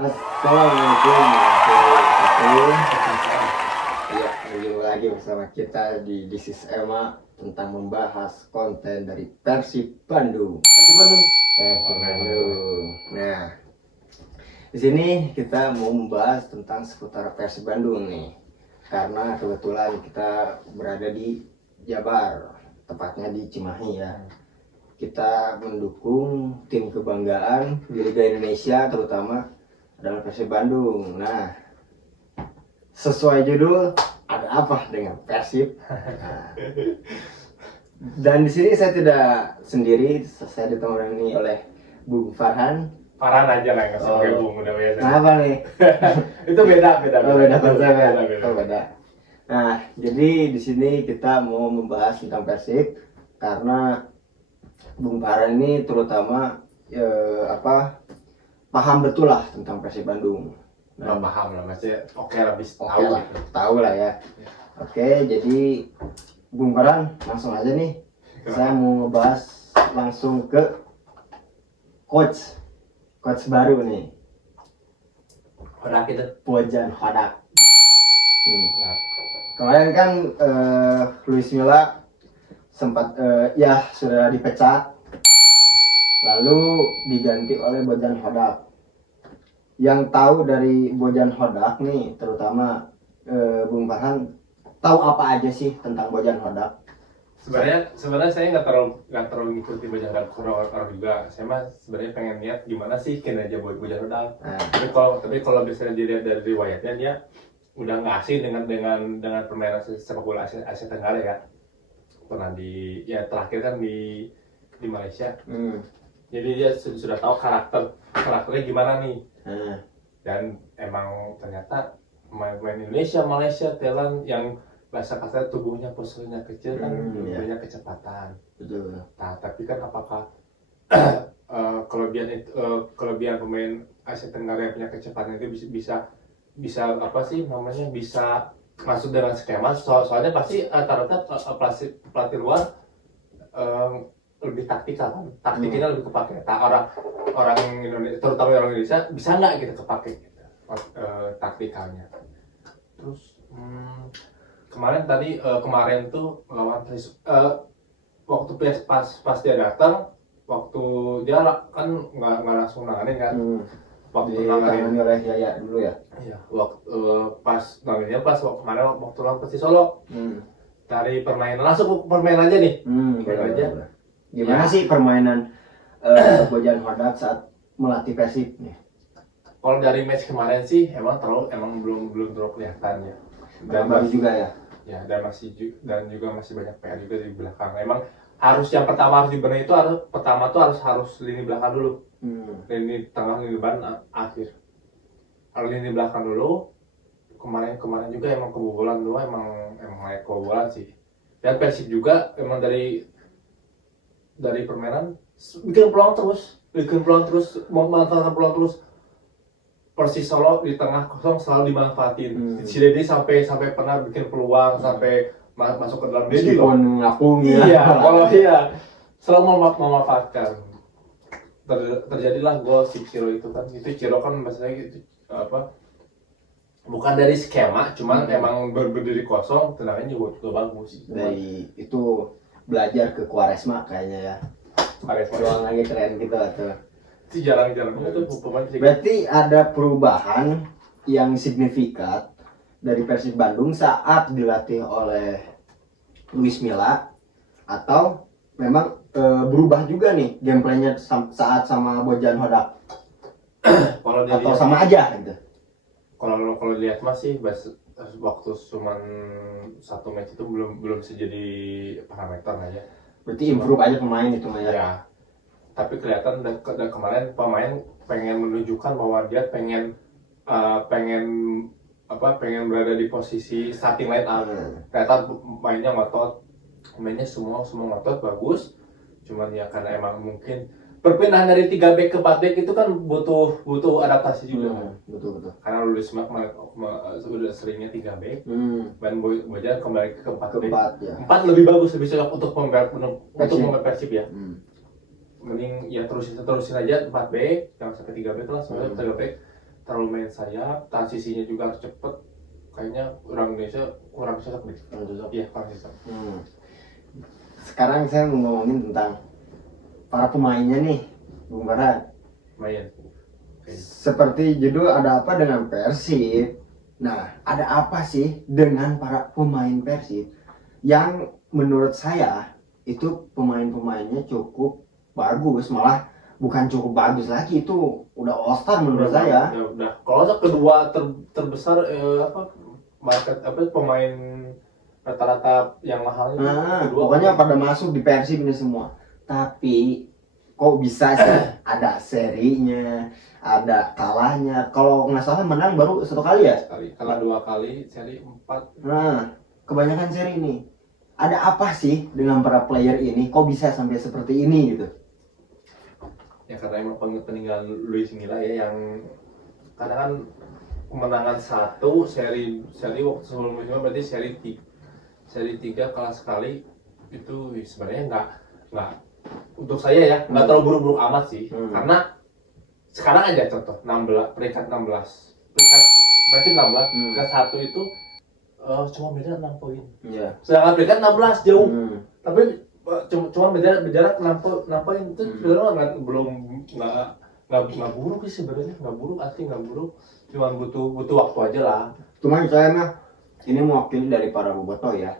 Assalamualaikum warahmatullahi wabarakatuh. Ya, berjumpa lagi bersama kita di This is Emma tentang membahas konten dari Persib Bandung. Persib Bandung. Persib Bandung. Nah, di sini kita mau membahas tentang seputar Persib Bandung nih. Karena kebetulan kita berada di Jabar, tepatnya di Cimahi ya. Kita mendukung tim kebanggaan di Liga Indonesia, terutama adalah Persib Bandung. Nah, sesuai judul, ada apa dengan Persib? Nah, dan di sini saya tidak sendiri, saya ditemani oleh Bung Farhan. Farhan aja lah yang ngasih pakai Bung, udah biasa. Kenapa nih? Itu beda konsep ya. beda. Oh, beda. Nah, jadi di sini kita mau membahas tentang Persib karena Bung Farhan ini terutama paham betul lah tentang Persib Bandung. Nggak paham lah, maksudnya oke lah, bisa tahu Oke lah, gitu. tahu lah ya. Oke, jadi Bung Farhan langsung aja nih. Saya mau ngebahas langsung ke coach baru nih, Udah gitu. Bojan Hodak. Nah, Kemarin kan Luis Milla sempat sudah dipecat, lalu diganti oleh Bojan Hodak. Yang tahu dari Bojan Hodak nih, terutama Bung Farhan, tahu apa aja sih tentang Bojan Hodak? sebenarnya saya nggak terlalu ngikutin Bojan Hodak orang juga. Saya mah sebenarnya pengen lihat gimana sih kinerja Bojan Hodak. Nah, Tapi kalau misalnya dilihat dari riwayatnya, dia udah nggak asing dengan permainan sepak bola Asia Tenggara ya. Pernah terakhir kan di Malaysia. Jadi dia sudah tahu karakternya gimana nih. Dan emang ternyata pemain Indonesia, Malaysia, Thailand yang bahasa kasar tubuhnya posturnya kecil kan punya kecepatan. betul. Nah, tapi kan apakah kelebihan pemain Asia Tenggara yang punya kecepatan itu bisa apa sih namanya, bisa masuk dalam skema? Soalnya pasti rata-rata pelatih luar lebih taktikal kan, taktiknya lebih kepake. Nah, orang Indonesia, terutama orang Indonesia, bisa nggak gitu kepake gitu, taktikalnya. Terus kemarin tuh lawan waktu pas dia datang, waktu dia kan nggak langsung nanganin kan. Waktu Ditangani oleh Yaya dulu ya. Iya, waktu kemarin waktu lawan Persis Solo. Dari permainan langsung ke permainan aja nih. Benar. Gimana sih permainan Bojan Hodak saat melatih Persib nih? Kalau dari match kemarin sih emang belum terlalu kelihatan ya. Dan baru juga ya. Ya, dan juga masih banyak PR juga di belakang. Emang yang pertama harus dibenahi itu harus lini belakang dulu. Lini tengah, lini depan, akhir. Harus lini belakang dulu. Kemarin juga emang kebobolan dulu, emang layak kebobolan sih. Dan Persib juga emang dari permainan bikin peluang terus, memanfaatkan peluang terus. Persis Solo di tengah kosong selalu dimanfaatin. Si Dedi sampai pernah bikin peluang sampai masuk ke dalam Jadi pun ngapung ya. Iya, kalau iya selalu memanfaatkan. Terjadilah gol si Ciro itu kan. Itu Ciro kan maksudnya itu apa? Bukan dari skema, cuman emang berdiri kosong, tendangannya juga bagus. Dari itu belajar ke Quaresma kayaknya ya. Doang lagi keren gitu atau. Itu jarang-jarang itu pemain. Berarti ada perubahan yang signifikan dari Persib Bandung saat dilatih oleh Luis Milla, atau memang berubah juga nih gameplaynya saat sama Bojan Hodak? Atau sama aja gitu? Kalau dilihat masih waktu cuman satu match itu belum bisa jadi parameter lah ya. Berarti improve aja pemain itu mah ya. Ya. Tapi kelihatan dan kemarin pemain pengen menunjukkan bahwa dia pengen berada di posisi starting line up. Kelihatan mainnya semua ngotot bagus. Cuman ya karena emang mungkin perpindahan dari 3 back ke 4 back itu kan butuh adaptasi juga. Betul. Karena Luis Milla sudah seringnya 3 back. Dan Bojan kembali ke 4 back. Ya. 4 lebih bagus, lebih cocok untuk pemain Persib ya. mending ya terusin aja 4 back, jangan sampai 3 back lah, soalnya 3 back terlalu main sayap, transisinya juga harus cepet. Kayaknya orang Indonesia kurang cocok nih. Kurang cocok. Iya, kurang cocok. Sekarang saya mau ngomongin tentang para pemainnya nih, Bung Barat. Main. Oke. Seperti judul ada apa dengan Persib? Nah, ada apa sih dengan para pemain Persib yang menurut saya itu pemain-pemainnya cukup bagus, malah bukan cukup bagus lagi, itu udah all-star menurut saya. Udah. Kalau kedua terbesar market pemain rata-rata yang mahalnya Nah, kedua. pokoknya pada masuk di Persib ini semua. Tapi kok bisa sih ada serinya, ada kalahnya. Kalau nggak salah menang baru 1 kali ya? Sekali, kalah 2 kali, seri 4. Nah, kebanyakan seri ini. Ada apa sih dengan para player ini? Kok bisa sampai seperti ini gitu? Ya karena emang peninggalan Luis Milla ya, yang karena kan kemenangan 1 seri waktu sebelumnya berarti seri 3 kalah sekali itu sebenarnya nggak untuk saya ya nggak terlalu buruk-buruk amat sih. Karena sekarang aja contoh 16 peringkat 16 berarti 16 peringkat 1 itu cuma beda 6 poin. Iya. Sedangkan peringkat 16 jauh. Tapi cuma berjarak 6 poin itu sebenarnya nggak buruk sih sebenarnya, nggak buruk, asli nggak buruk, cuma butuh waktu aja lah. Cuman saya mah ini mewakili dari para bobotoh ya.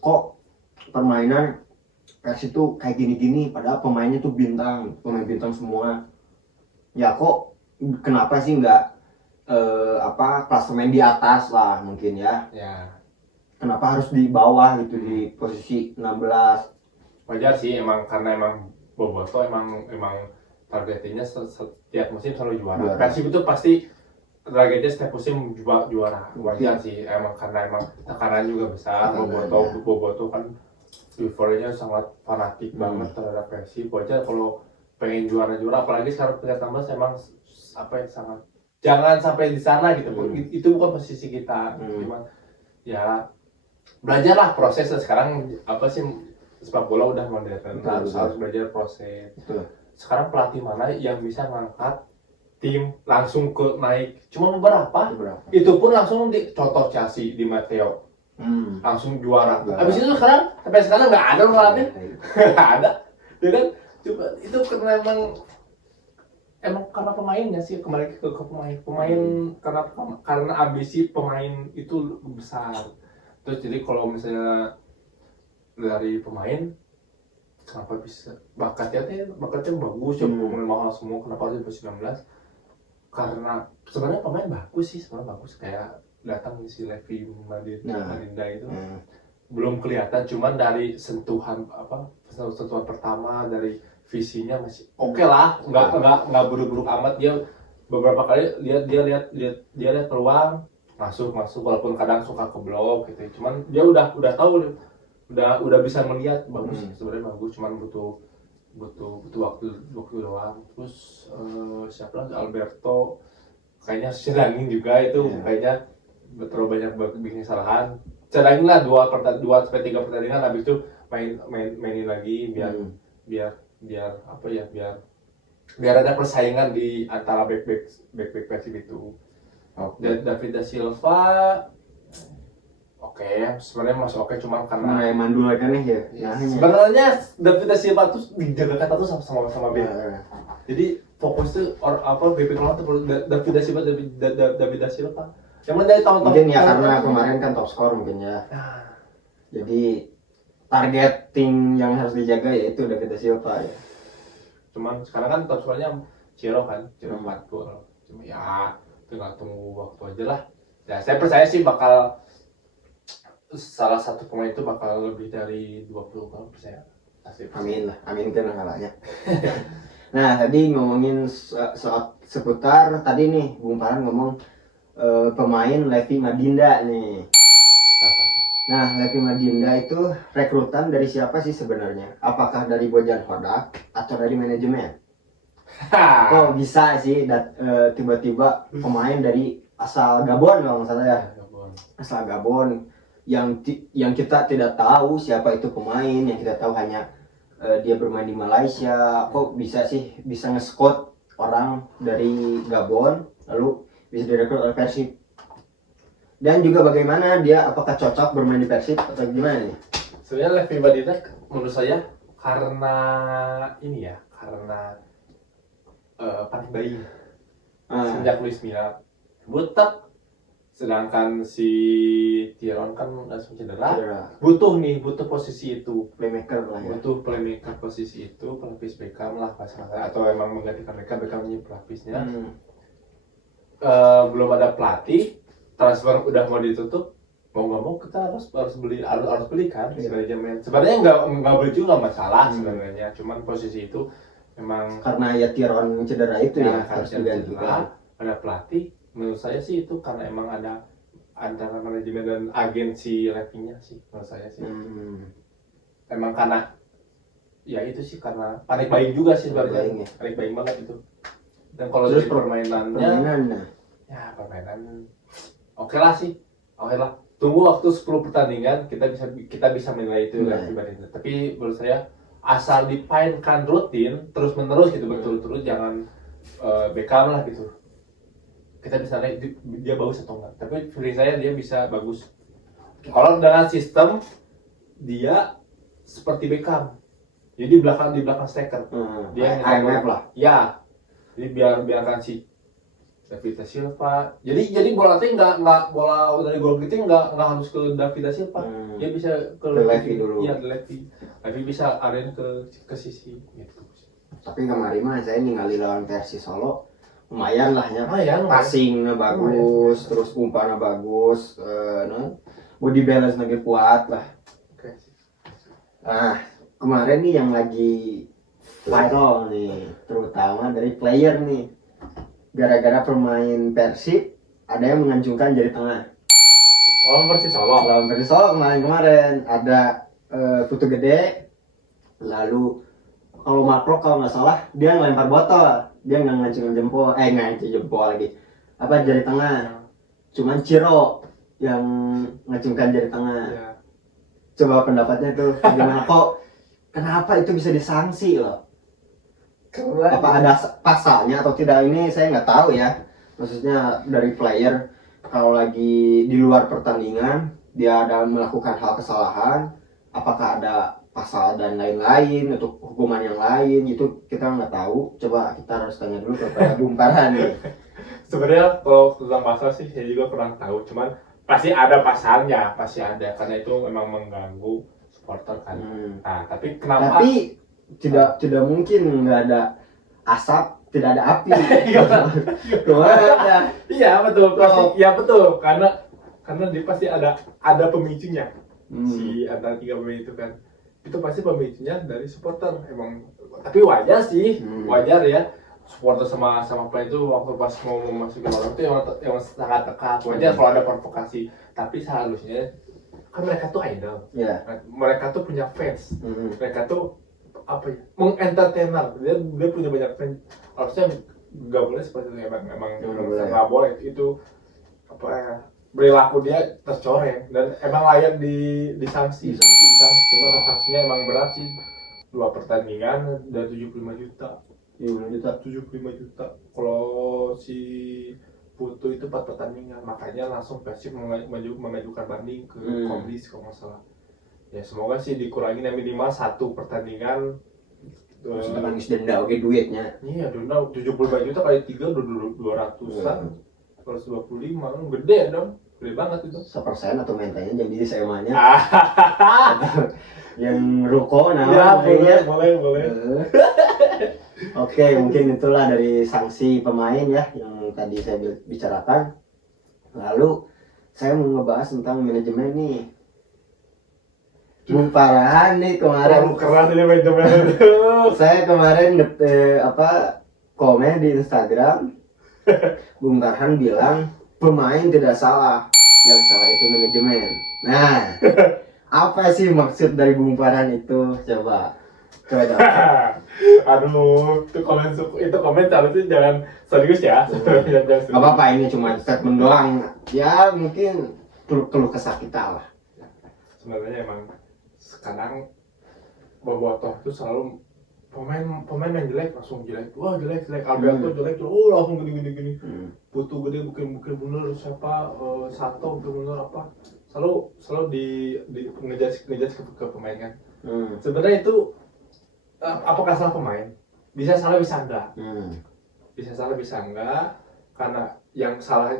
Kok permainan Persib itu kayak gini-gini, padahal pemainnya tuh pemain bintang semua. Ya kok kenapa sih nggak klasemen di atas lah mungkin ya? Ya Kenapa harus di bawah gitu di posisi 16? wajar sih emang, karena emang Boboto emang targetnya setiap musim selalu juara. Persib itu pasti targetnya setiap musim juara. Wajar sih emang, karena emang tekanan juga besar. Boboto kan euforianya sangat fanatik banget terhadap Persib. Wajar kalau pengen juara, apalagi sekarang peringkat 16 emang sangat jangan sampai di sana gitu. Itu bukan posisi kita. Cuman ya belajarlah prosesnya sekarang sepak bola udah modern, harus belajar proses. Sekarang pelatih mana yang bisa ngangkat tim langsung ke naik? Cuma beberapa. Itu pun langsung contoh Chelsea di Matteo. Langsung juara. Habis itu sampai sekarang nggak ada ngelatih. Nggak ada. Ya kan? Coba itu karena emang karena pemainnya sih, kembali ke pemain karena ambisi pemain itu besar. Terus jadi kalau misalnya dari pemain kenapa bisa bakatnya bagus ya, pemain mahal semua, kenapa harus di 19? Karena sebenarnya pemain bagus kayak datang si Levi Madinda itu belum kelihatan, cuman dari sentuhan pertama dari visinya masih oke lah, nggak buruk-buruk amat. Dia beberapa kali dia lihat peluang masuk walaupun kadang suka ke blok gitu, cuman dia udah tahu, udah bisa melihat bagus. Sebenarnya bagus, cuman butuh waktu doang. Terus siapa lagi, Alberto kayaknya sedangin juga itu kayaknya terlalu banyak bikin kesalahan. Sedangin lah 2-3 pertandingan, habis itu mainin lagi biar ada persaingan di antara back Persib itu. David da Silva oke, sebenarnya masih oke, cuma karena mandul kan ya. Sebenarnya David da Silva tuh dijaga kata tuh sama B. Jadi fokus tuh BP kalau tuh David da Silva. Yang mana dari tahun-tahun mungkin ya karena kemarin kan top skor mungkin ya. Jadi targeting yang harus dijaga yaitu David da Silva ya. Cuman sekarang kan top skornya Ciro 4 gol. Cuma ya tinggal tunggu waktu aja lah. Ya saya percaya sih bakal salah satu pemain itu bakal lebih dari 20 gol, percaya. Amin lah, amin kan ngalanya. Nah tadi ngomongin soal seputar tadi nih Bung Farhan ngomong pemain Levi Madinda nih. Nah Levi Madinda itu rekrutan dari siapa sih sebenarnya? Apakah dari Bojan Hodak atau dari manajemen? Kok bisa sih tiba-tiba pemain dari asal Gabon kalau nggak salah ya? Asal Gabon yang kita tidak tahu siapa itu pemain, yang kita tahu hanya dia bermain di Malaysia. Kok bisa sih bisa nge-scout orang dari Gabon lalu bisa direkrut oleh Persib. Dan juga bagaimana dia apakah cocok bermain di Persib atau gimana nih? Sebenarnya Levi Badinda menurut saya karena ini ya, karena panik bayi sejak Luis Milla butek, sedangkan si Tiron kan langsung cedera. Butuh posisi itu, Playmaker lah ya. butuh playmaker posisi itu, pelapis Beckham lah masalah, atau emang menggantikan Beckham ini pelapisnya. Belum ada pelatih, transfer udah mau ditutup, mau nggak mau kita harus beli kan manajemen. Sebenarnya nggak beli juga nggak masalah sebenarnya, cuman posisi itu memang Karena ya Tiron cedera itu ya harus digantikan. Ada pelatih, menurut saya sih itu karena emang ada antara manajemen dan agensi Levinya sih, menurut saya sih. Emang karena ya itu sih karena panik buying juga sih sebenarnya, panik buying banget itu. Dan kalau dari permainannya, ya permainan oke lah sih, oke lah. Tunggu waktu 10 pertandingan kita bisa menilai itu Levi Badinda. Tapi menurut saya asal dipainkan rutin terus menerus gitu berturut-turut, jangan Beckham lah gitu. Kita bisa lihat dia bagus atau enggak. Tapi feeling saya dia bisa bagus. Kalau dengan sistem dia seperti Beckham. Jadi di belakang striker. Dia IMF lah. Ya. Jadi biarkan si David Silva. Jadi bola itu nggak bola dari gol gitu nggak harus ke David Silva. Dia bisa ke Levi dulu. Iya, Levi. Levi bisa aren ke sisi gitu. Tapi kemarin mah saya ningali lawan Persis Solo lumayan lah ya. Passingnya bagus, terus umpannya bagus, body balance lagi kuat lah. Nah, kemarin nih yang lagi viral nih, terutama dari player nih. Gara-gara pemain Persib ada yang mengajukan jari tengah. Persis Solo. Lawan Persis Solo kemarin ada Putu Gede, lalu kalau Maklok kalau nggak salah dia ngelempar botol, dia nggak ngancing jempol lagi, apa jari tengah. Cuman Ciro yang ngacungkan jari tengah. Coba pendapatnya tuh gimana kok? Kenapa itu bisa disanksi loh? Apa ada pasalnya atau tidak, ini saya nggak tahu ya. Maksudnya dari player kalau lagi di luar pertandingan dia ada melakukan hal kesalahan, apakah ada pasal dan lain-lain untuk hukuman yang lain, itu kita nggak tahu. Coba kita harus tanya dulu kepada Bung Farhan nih. Sebenarnya kalau tentang pasal sih saya juga kurang tahu, cuman pasti ada pasalnya, pasti ada, karena itu memang mengganggu supporter kan. Nah, tapi kenapa? Tapi tidak mungkin nggak ada asap, tidak ada api. Iya betul, pasti. Ya betul, karena dia pasti ada pemicunya. Si antara 3 pemain itu kan, itu pasti pemicunya dari supporter emang. Tapi wajar sih, wajar ya. Supporter sama player itu waktu pas mau memasuki orang itu yang sangat dekat. Wajar kalau ada provokasi. Tapi seharusnya kan mereka tuh idol. Mereka tuh punya fans. Mereka tuh apa ya, mengentertainer, dia punya banyak fans. Harusnya nggak boleh seperti itu, emang nggak boleh itu apa ya, perilaku dia tercoreng dan emang layak disanksi. Cuma sanksinya emang berat sih, 2 pertandingan dan 75 juta. 75 juta. Kalau si Putu itu 4 pertandingan, makanya langsung Persib mengajukan banding ke Komdis kalau nggak salah. Ya semoga sih dikurangin minimal 1 pertandingan. Terus nangis denda oke duitnya. Iya, denda 75 juta kali 3 udah 200-an. 125 gede dong. Gede banget itu. 1% atau mentenya jadi SMA-nya. Yang ruko ya, boleh. Oke, mungkin itulah dari sanksi pemain ya yang tadi saya bicarakan. Lalu saya mau ngebahas tentang manajemen nih. Bung Farhan nih kemarin keras ini manajemen itu. Saya kemarin komen di Instagram. Bung Farhan bilang pemain tidak salah, yang salah itu manajemen. Nah, apa sih maksud dari Bung Farhan itu? Coba. Aduh, itu komen harusnya jangan serius ya. Gak apa-apa, ini cuma statement doang. Ya mungkin keluh kesah kita lah. Sebenarnya emang kadang bobotoh itu selalu pemain main jelek langsung jelek, wah jelek Alberto jelek, oh langsung gini butuh gede bukan bener siapa Sato bukan bener apa, selalu di ngejudge ke pemain kan. Sebenarnya itu apakah salah pemain? Bisa salah bisa enggak, bisa salah bisa enggak, karena yang salah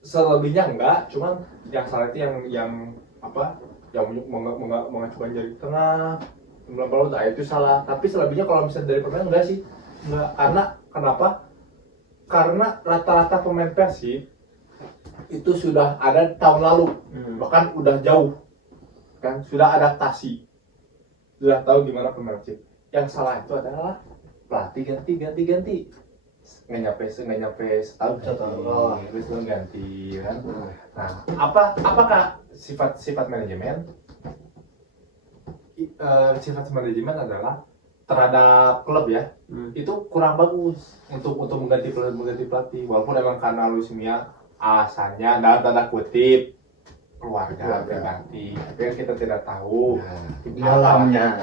selebihnya enggak, cuman yang salah itu yang apa, yang mengacukan jari ke tengah melampaui, nah itu salah. Tapi selebihnya kalau misalnya dari pemain enggak sih, enggak. Karena kenapa? Karena rata-rata pemain Persib itu sudah ada tahun lalu, bahkan udah jauh kan, sudah adaptasi, sudah tahu gimana pemain Persib. Yang salah itu adalah pelatih ganti nggak nyampe setahun terus ganti kan. Nah, apakah sifat manajemen adalah terhadap klub ya, itu kurang bagus untuk mengganti pelatih, walaupun emang karena Luis Mia alasannya dalam tanda kutip keluarga berganti, tapi kan kita tidak tahu di dalamnya.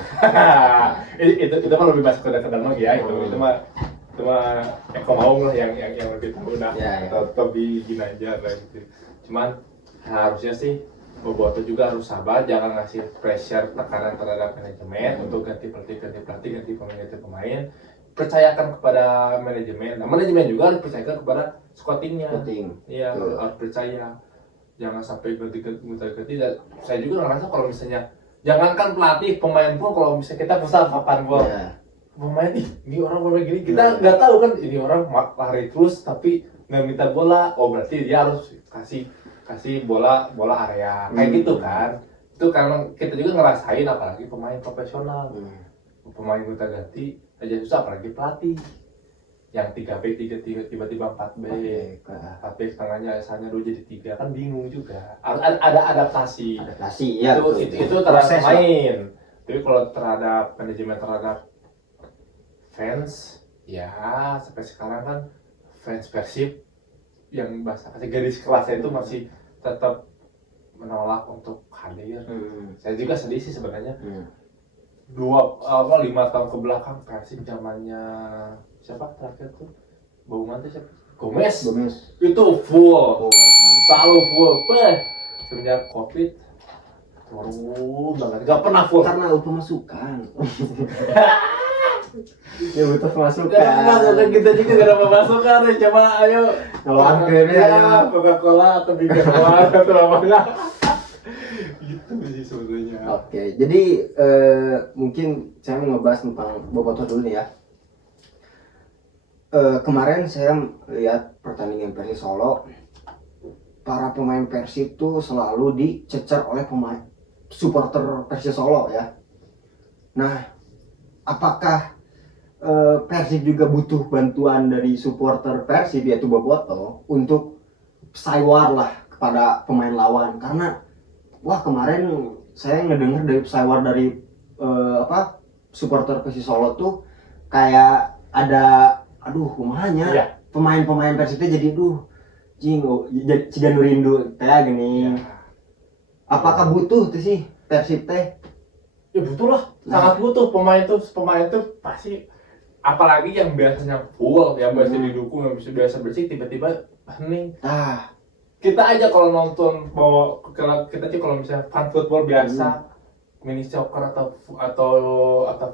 itu kan lebih masuk ke dalam lagi ya, itu mah Eko Maung lah yang lebih tahu dah, atau di Ginanjar lah gitu. Cuman harusnya sih Boboto juga harus sabar, jangan ngasih pressure tekanan terhadap manajemen untuk ganti pelatih, ganti pemain. Percayakan kepada manajemen. Nah, manajemen juga harus percayakan kepada scoutingnya. Iya, harus percaya. Jangan sampai ganti. Dan saya juga ngerasa kalau misalnya, jangankan pelatih, pemain pun kalau misalnya kita pusat papan bola, pemain ini orang pemain gini, kita nggak tahu kan ini orang lari terus tapi nggak minta bola, oh berarti dia harus kasih bola area kayak gitu kan. Itu karena kita juga ngerasain, apalagi pemain profesional, pemain kita ganti aja susah, apalagi pelatih yang 3 back tiba-tiba 4 back setengahnya asalnya 2 jadi 3 kan bingung juga. Harus ada adaptasi ya, itu terhadap pemain. Tapi kalau terhadap manajemen, terhadap fans ya, sampai sekarang kan fans Persib yang bahasa garis kelasnya itu masih tetap menolak untuk hadir. Saya juga sedih sih sebenarnya. 5 tahun ke belakang Persib zamannya siapa terakhir tuh, Bauman tuh siapa? Gomez. Itu full. Selalu full. Semenjak Covid turun banget. Gak pernah full. Karena pemasukan. Ya butuh pemasukan. Pemasukan kita juga gak ada pemasukan. Coba ayo ngeluangkeun ya Coca-Cola atau Big One atau apa. Gitu sih sebetulnya. Oke, jadi mungkin saya mau ngebahas tentang Bobotoh dulu nih ya. Kemarin saya lihat pertandingan Persib Solo, para pemain Persib tuh selalu dicecer oleh pemain supporter Persib Solo ya. Nah, apakah Persib juga butuh bantuan dari supporter Persib yaitu Bobotoh untuk saywar lah kepada pemain lawan? Karena wah, kemarin saya ngedenger dari saywar dari supporter Persib Solo tuh kayak ada kumahanya pemain-pemain Persib jadi ciga rindu kayak gini. Apakah butuh tuh sih Persib teh? Ya butuh lah, sangat butuh pemain tuh pasti, apalagi yang biasanya full, yang biasa didukung, yang biasa bersih, tiba-tiba hening. Kita aja kalau nonton, kita aja kalau misalnya fan football biasa, mini soccer atau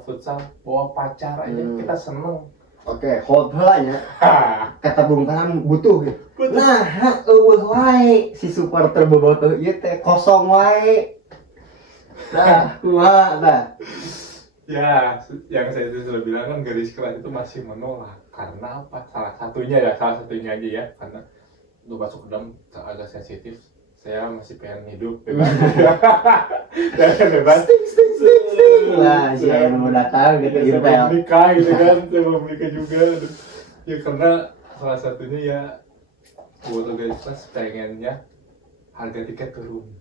futsal, bawa pacar aja kita seneng. Oke, hold nya. Kata Bung Tahan butuh gitu. Nah, wae si supporter Bobotoh ieu teh kosong wae. Kumaha. Ya, yang saya itu sudah bilang kan, garis keras itu masih menolak. Karena apa? Salah satunya aja ya, karena untuk masuk ke dalam agak sensitif. Saya masih pengen hidup bebas. Lah, siapa yang mau datang gitu Saya mau menikah gitu kan, saya mau menikah juga. Ya karena salah satunya ya buat organisasi pengennya harga tiket turun.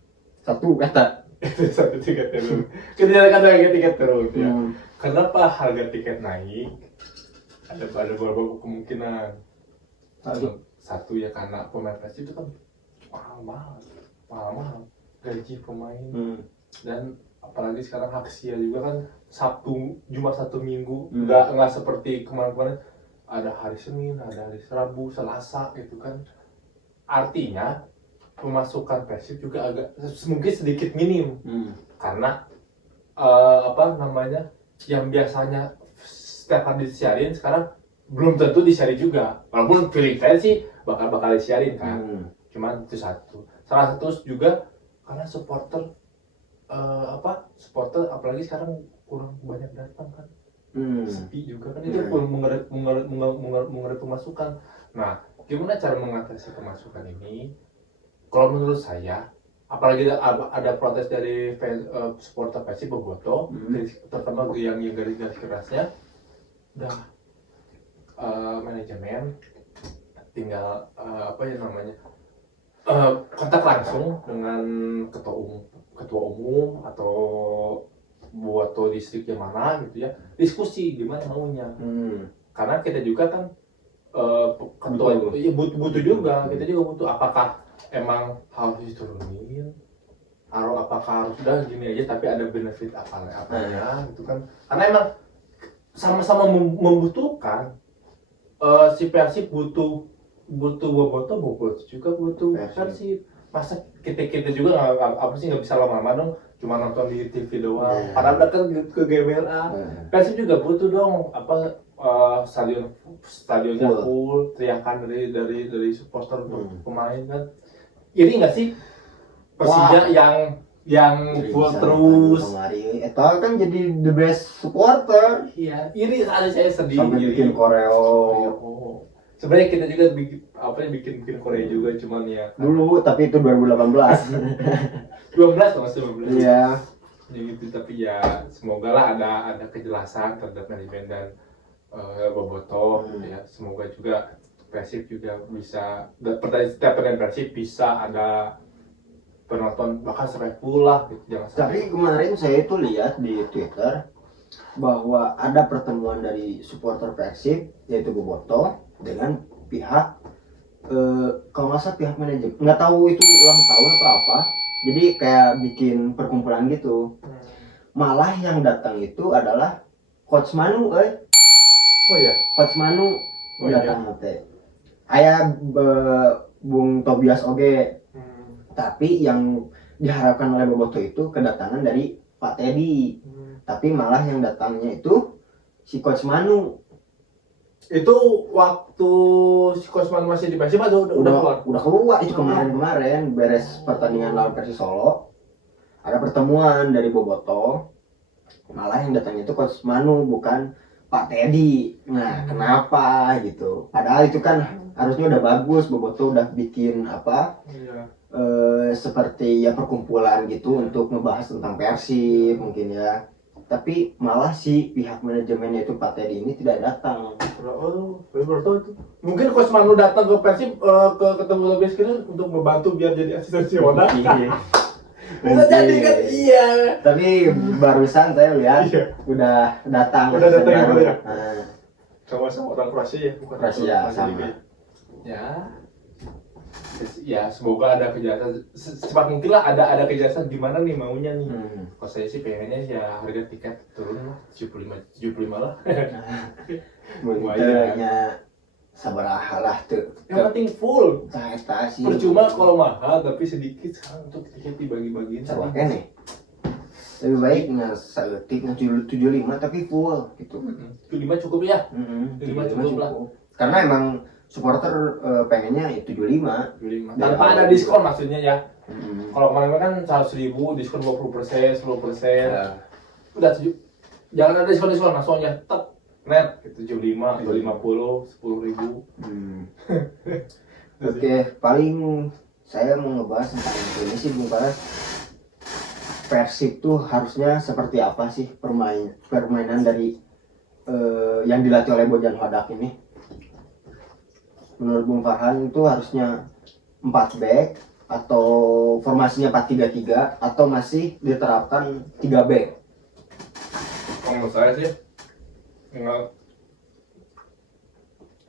Satu kata. Satu tiket turun. Kebijakan harga tiket turun ya. Kenapa harga tiket naik? Ada beberapa kemungkinan. Satu ya karena pemain Persib itu kan mahal gaji pemain, dan apalagi sekarang hak sia juga kan Sabtu, Jumat, Sabtu, Minggu, Hmm. nggak seperti kemarin-kemarin ada hari Senin, ada hari Rabu, Selasa gitu kan. Artinya pemasukan Persib juga agak mungkin sedikit minim karena apa namanya, yang biasanya setiap hari disiarin sekarang belum tentu disiarin juga, walaupun feeling saya sih bakal disiarin kan. Cuman itu salah satu juga karena supporter supporter apalagi sekarang kurang banyak datang kan, sepi juga kan, itu pun mengurangi pemasukan. Nah, gimana cara mengatasi pemasukan ini? Kalau menurut saya, apalagi ada protes dari supporter Persib Boboto, terutama yang garis kerasnya, udah manajemen tinggal apa ya namanya, kontak langsung dengan ketua umum atau Boboto distrik yang mana gitu ya, diskusi gimana maunya. Karena kita juga kan ketua butuh juga, kita juga butuh apakah emang harus diturunin atau apakah harus udah gini aja tapi ada benefit apa ya gitu kan, karena emang sama-sama membutuhkan. Si Persib butuh Boboto juga butuh Persib. Masa kita juga apa sih nggak bisa lama-lama dong cuma nonton di TV doang, padahal udah kan ke GBLA. Persib juga butuh dong apa stadionnya full, teriakan dari supporter untuk pemain kan. Iri nggak sih Persija yang full terus? Itu kan jadi the best supporter. Iya, iri, ada saya sedih. Sampai bikin koreo. Sebenarnya kita juga bikin Korea juga, cuman ya dulu, tapi itu 2018. 12 atau masih 12. Iya. Gitu, tapi ya semoga lah ada kejelasan terhadap manajemen dan Boboto gitu ya. Semoga juga Persib juga bisa, setiap pertandingan Persib bisa ada penonton bahkan sampai full lah gitu. Jangan sampai. Tapi kemarin saya itu lihat di Twitter bahwa ada pertemuan dari supporter Persib yaitu Boboto dengan pihak kalau nggak salah pihak manajemen, nggak tahu itu ulang tahun atau apa, jadi kayak bikin perkumpulan gitu. Malah yang datang itu adalah Coach Manu, Oh iya, Coach Manu datang teh. Aya Bung Tobias oge. Tapi yang diharapkan oleh Boboto itu kedatangan dari Pak Teddy. Tapi malah yang datangnya itu si Coach Manu. Itu waktu si Coach Manu masih di Persib atau udah keluar itu kemarin beres pertandingan lawan Persis Solo. Ada pertemuan dari Boboto. Malah yang datangnya itu Coach Manu bukan Pak Teddy. Nah, kenapa gitu? Padahal itu kan harusnya udah bagus, Boboto udah bikin apa? Seperti ya perkumpulan gitu untuk ngebahas tentang Persib mungkin ya. Tapi malah si pihak manajemennya itu Pak Teddy ini tidak datang. Itu. Mungkin Coach Manu datang ke Persib ke ketemu Tobias Kiril untuk membantu biar jadi asisten si Oda. Bisa jadi kan, iya. Tapi barusan saya lihat udah datang. Udah datang ya. Sama orang Kroasia ya, bukan Kroasia sama. Ya semoga ada kejelasan secepat mungkin lah, ada kejelasan gimana nih maunya nih. Kalau saya sih pengennya ya harga tiket turun lah 75 lah. Lumayannya sabaraha lah tuh. Yang penting full. Sih. Percuma kalau mahal tapi sedikit sekarang untuk tiket dibagi-bagiin. Coba nih. Lebih baik saeutik 75 tapi full gitu. 75 cukup ya? 75 cukup lah. Karena emang supporter pengennya 75. Tanpa ada diskon maksudnya ya. Kalau kemarin kan 100.000 diskon 20%, 10%. Udah jangan ada diskon langsung aja tek net gitu 75, 250, 10.000. Oke, paling saya mau ngebahas tentang ini sih Bung Paras. Persib tuh harusnya seperti apa sih permainan dari yang dilatih oleh Bojan Hodak ini? Menurut Bung Farhan itu harusnya 4 back atau formasinya 4-3-3 atau masih diterapkan 3 back? Menurut saya sih enggak,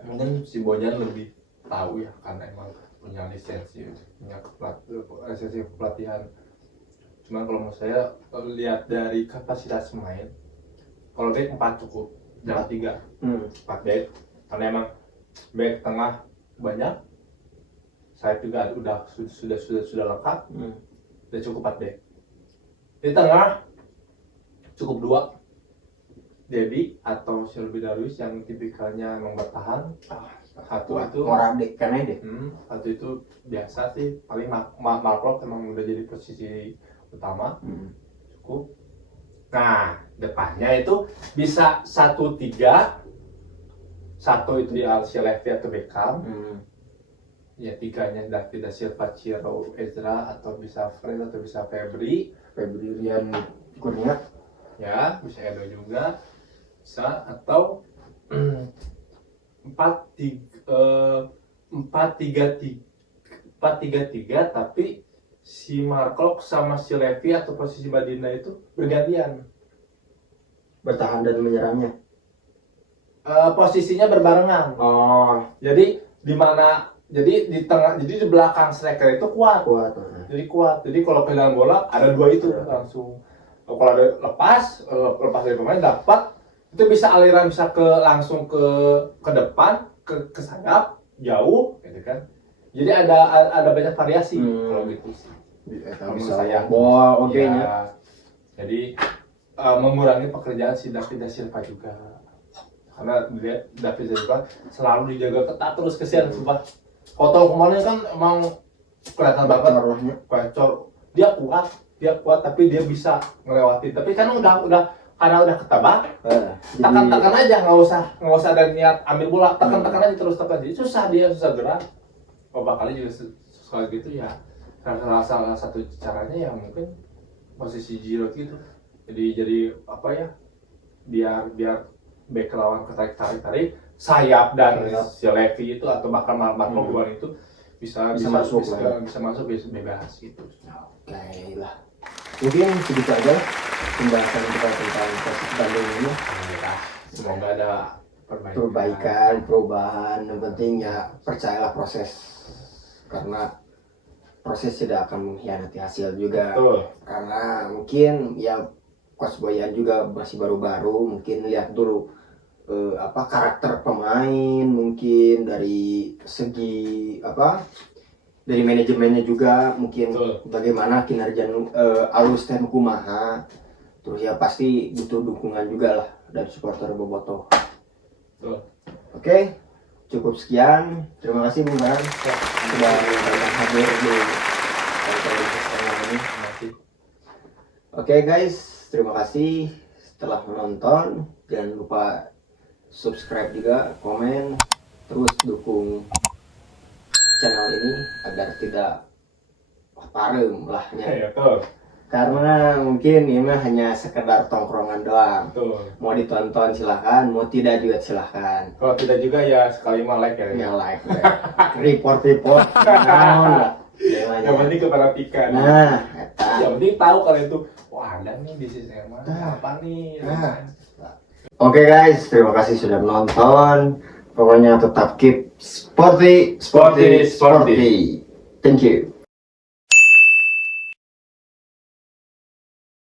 mungkin si Bojan lebih tahu ya karena emang punya lisensi, punya lisensi pelatihan. Cuman kalau menurut saya lihat dari kapasitas pemain, kalau back 4 cukup, jangan 3. 4 back, karena emang back tengah banyak, sayap juga sudah lengkap, udah cukup 4 back. Di tengah cukup 2, Debbie atau Shelby Darwis yang tipikalnya emang bertahan. Satu itu Moradik kan deh. satu itu biasa sih, paling Marklock emang udah jadi posisi utama, cukup. Nah, depannya itu bisa 1-3, satu itu di Alcilevi atau Beckham, ya 3-nya David da Silva, Ciro, Ezra, atau bisa Fred atau bisa Febrilian Kurnia, ya bisa Edo juga, bisa, atau 4-3-3 tapi si Marklock sama si Levi atau posisi Badinda itu bergantian. bertahan dan menyerangnya. Posisinya berbarengan. Oh, Jadi di mana? Jadi di tengah, jadi di belakang striker itu kuat. Jadi kuat. Jadi kalau kehilangan bola ada 2 itu langsung. Kalau ada lepas dari pemain dapat, itu bisa aliran bisa langsung ke depan, ke sayap jauh, gitu kan. Jadi ada banyak variasi kalau gitu sih. bisa saya bawa nya. ya, jadi mengurangi pekerjaan si David da Silva juga, karena David da Silva selalu dijaga ketat terus, kesian sumpah. Foto kemarin kan emang kelihatan banget kacor, dia kuat tapi dia bisa melewati, tapi kan udah karena udah ketebak, tekan aja, nggak usah ada niat ambil bola, tekan aja terus, jadi susah gerak. Beberapa kali juga sekali gitu ya, salah satu caranya ya mungkin posisi Giroud gitu, jadi apa ya, biar back lawan ketarik sayap dan si Levi itu atau bahkan Marklock itu bisa masuk bebas gitu. Oke lah, mungkin segitu aja pembahasan kita tentang Persib Bandung ini. Semoga ada perubahan. Yang penting ya percayalah proses, karena proses tidak akan mengkhianati hasil juga. Betul. Karena mungkin ya Coach Boyan juga masih baru-baru, mungkin lihat dulu karakter pemain, mungkin dari segi dari manajemennya juga, mungkin bagaimana kinerja alus dan kumaha. Terus ya pasti butuh dukungan juga lah dari supporter Bobotoh. Oke, cukup sekian. Terima kasih Bung Baran sudah hadir di ini. Oke guys, terima kasih setelah menonton. Jangan lupa subscribe juga, komen, terus dukung channel ini agar tidak parem lah ya. Karena mungkin ini hanya sekedar tongkrongan doang. Mau ditonton silahkan, mau tidak juga silahkan. Kalau tidak juga ya sekali mah like ya. Ya like, report. Yang penting keperhatikan. Nah, yang penting tahu kalau itu, wah ada nih di SMA apa nih. Oke guys, terima kasih sudah menonton. Pokoknya tetap keep sporty. Thank you.